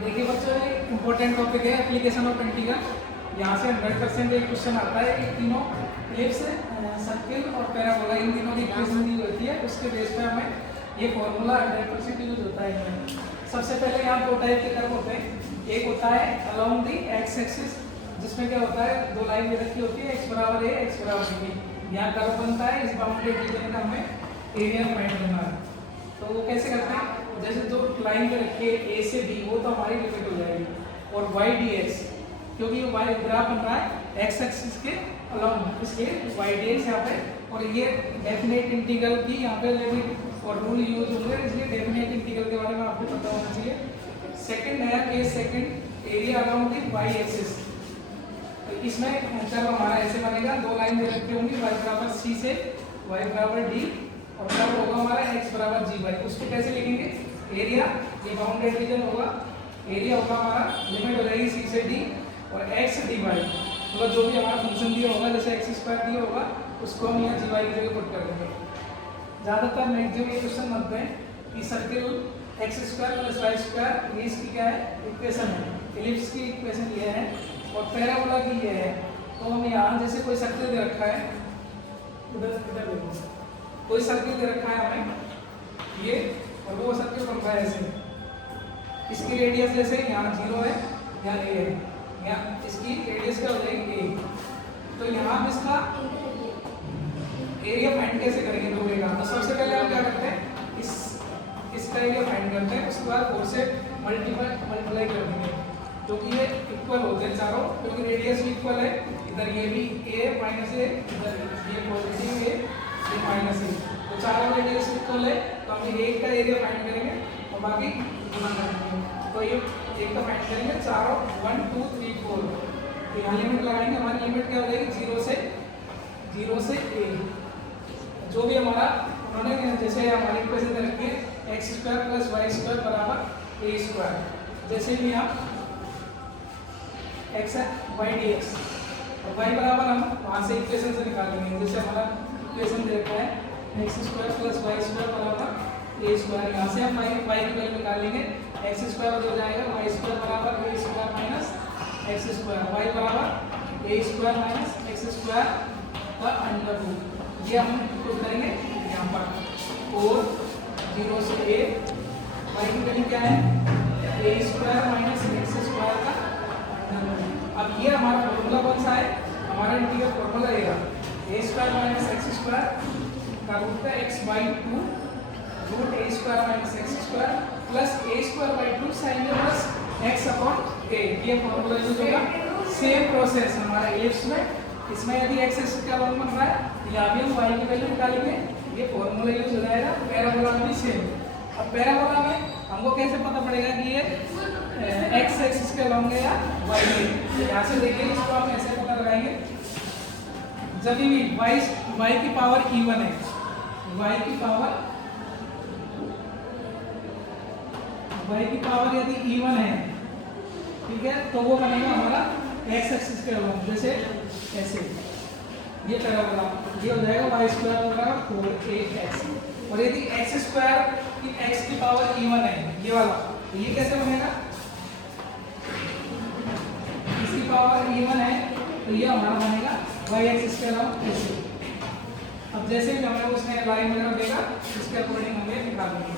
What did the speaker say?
देखिए बच्चों, ये इम्पोर्टेंट टॉपिक है एप्लीकेशन ऑफ इंटीग्रल। यहाँ से 100% एक क्वेश्चन आता है। ये तीनों एलिप्स, सर्किल और पैराबोला, इन तीनों की इक्वेशन दी होती है। उसके बेस पे हमें ये फॉर्मूला 100% यूज होता है इनमें। सबसे पहले यहाँ दो टाइप के कर्व होते हैं। एक होता है अलोंग दी एक्स एक्सिस, जिसमें क्या होता है, दो लाइन दे रखी होती है, एक्स बराबर ए एक्स बराबर बी। यहाँ कर्व बनता है। इस बाउंड्री रीजन का हमें एरिया फाइंड करना है। तो वो कैसे करते हैं, जैसे जो लाइन पे रखी है ए से बी, वो तो हमारी लिमिट हो जाएगी। और वाई डी एक्स, क्योंकि ये वाई ग्राफ बन रहा है एक्स एक्सिस के अलोंग, इसलिए वाई डी एक्स यहाँ पे। और ये डेफिनेट इंटीग्रल की यहाँ पे लिमिट और रूल यूज होंगे, इसलिए डेफिनेट इंटीग्रल के बारे में आपको पता होना चाहिए। सेकंड नया केस, second area along the y axis. तो इसमें कर्व हमारा ऐसे बनेगा, दो लाइन दे रखी होंगी, वाई बराबर सी से वाई बराबर डी, और कर्व होगा हमारा x बराबर जी वाई। उसको कैसे लिखेंगे, एरिया, ये बाउंडेड रीजन होगा, एरिया होगा हमारा, लिमिट हो जाएगी c से d और x dy, मतलब जो भी हमारा फंक्शन दिया होगा, जैसे x स्क्वायर दिया होगा, उसको हम यहाँ gy की जगह पुट कर देंगे। ज़्यादातर मैक्सिमम ये क्वेश्चन बनते हैं कि circle x square plus y square, ये इसकी क्या है, इक्वेशन है। एलिप्स की इक्वेशन ये है और पैराबोला की ये है। तो हम यहाँ जैसे कोई सर्किल दे रखा है, उधर देखो, कोई सर्किल दे रखा है हमें ये, और वो सर्किल बन रहा है ऐसे। इसकी रेडियस जैसे यहाँ 0 है, यहाँ a है, यहाँ इसकी रेडियस क्या हो जाएगी a। तो यहाँ हम इसका एरिया फाइंड कैसे करेंगे दोगे का। तो सबसे पहले हम क्या करते हैं, इसका एरिया फाइंड करते हैं, उसके बाद 4 से मल्टीप्लाई कर देंगे, क्योंकि ये इक्वल होते हैं चारों, क्योंकि रेडियस भी इक्वल है। इधर ये भी a माइनस a, इधर ये पॉजिटिव a, ये माइनस ए। तो चारों रेडियस इक्वल है, तो हम एक का एरिया फाइंड करेंगे और बाकी गुणा करेंगे। तो ये एक का फाइंड करेंगे, चारों 1 2 3 4। तो यहाँ लिमिट लगाएंगे, हमारी लिमिट क्या हो जाएगी, 0 से a। जो भी हमारा उन्होंने जैसे हमारी इक्वेशन दे रखी है x square plus y square बराबर ए स्क्वायर, जैसे भी हम एक्स वाई डी एक्स, और वाई बराबर हम वहाँ से इक्वेशन से निकाल लेंगे। जैसे हमारा इक्वेशन दे रखा है x square plus y square बराबर ए स्क्वायर, यहाँ से हम वाई की वैल्यू निकाल लेंगे। एक्स स्क्वायर हो जाएगा वाई स्क्वायर बराबर ए square minus X square, Y बराबर ए स्क्वायर माइनस एक्स स्क्वायर का अंडर रूट। ये हम पुट करेंगे यहाँ पर, और 0 से a, वाई की वैल्यू क्या है, ए स्क्वायर माइनस एक्स स्क्वायर का अंडर रूट। अब ये हमारा फॉर्मूला कौन सा है, हमारा इंटीग्रल फॉर्मूला रहेगा A square minus X square का रूट का x by 2 root A square minus X square plus A square by 2 sine A plus X upon A. ये फॉर्मूला यूज होगा। सेम प्रोसेस हमारा एलिप्स में, इसमें यदि x axis का long बन रहा है, यहाँ भी हम वाई की वैल्यू निकालेंगे, ये फॉर्मूला यूज हो जाएगा। पैराबोला में भी सेम। अब पैराबोला में हमको कैसे पता पड़ेगा कि ये एक्स एक्सिस का लॉन्ग है या वाई है। यहाँ से देखिए, इसको हम ऐसे पता लगाएंगे, जब भी y की पावर इवन है, y की पावर यदि इवन है, ठीक है, तो वो बनेगा हमारा x एक्सिस के अलोंग, जैसे ऐसे ये पैराबोला, ये हो जाएगा y स्क्वायर बराबर 4ax। और यदि x स्क्वायर की x की पावर इवन है, ये वाला, तो ये कैसे बनेगा, इसकी पावर इवन है, तो ये हमारा बनेगा y एक्सिस के अलावा ऐसे। अब जैसे भी हमें उसने लाइन वगैरह देगा, उसके अकॉर्डिंग हमें निकालेंगे।